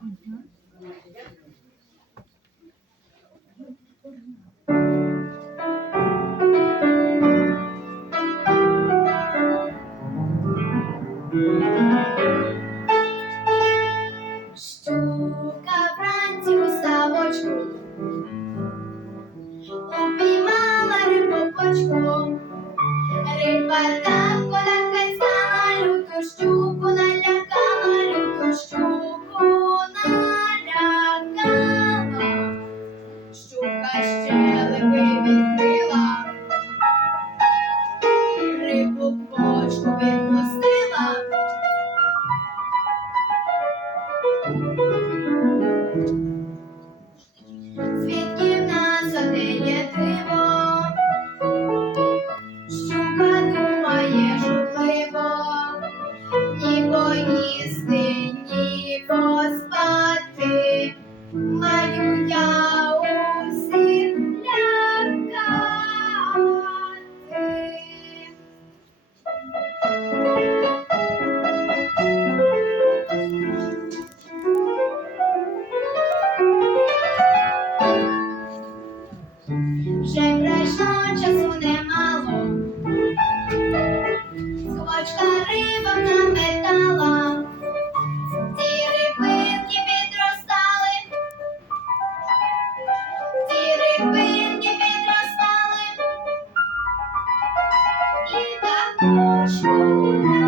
Щука вранці у ставочку упіймала рибопочку. Риба так щуку щелепи відкрила, рибу бочку відпустила. Звідки Вже пройшло часу немало, Сквочка рибок наметала, ті рибинки підростали, ті рибинки підростали, і так кучку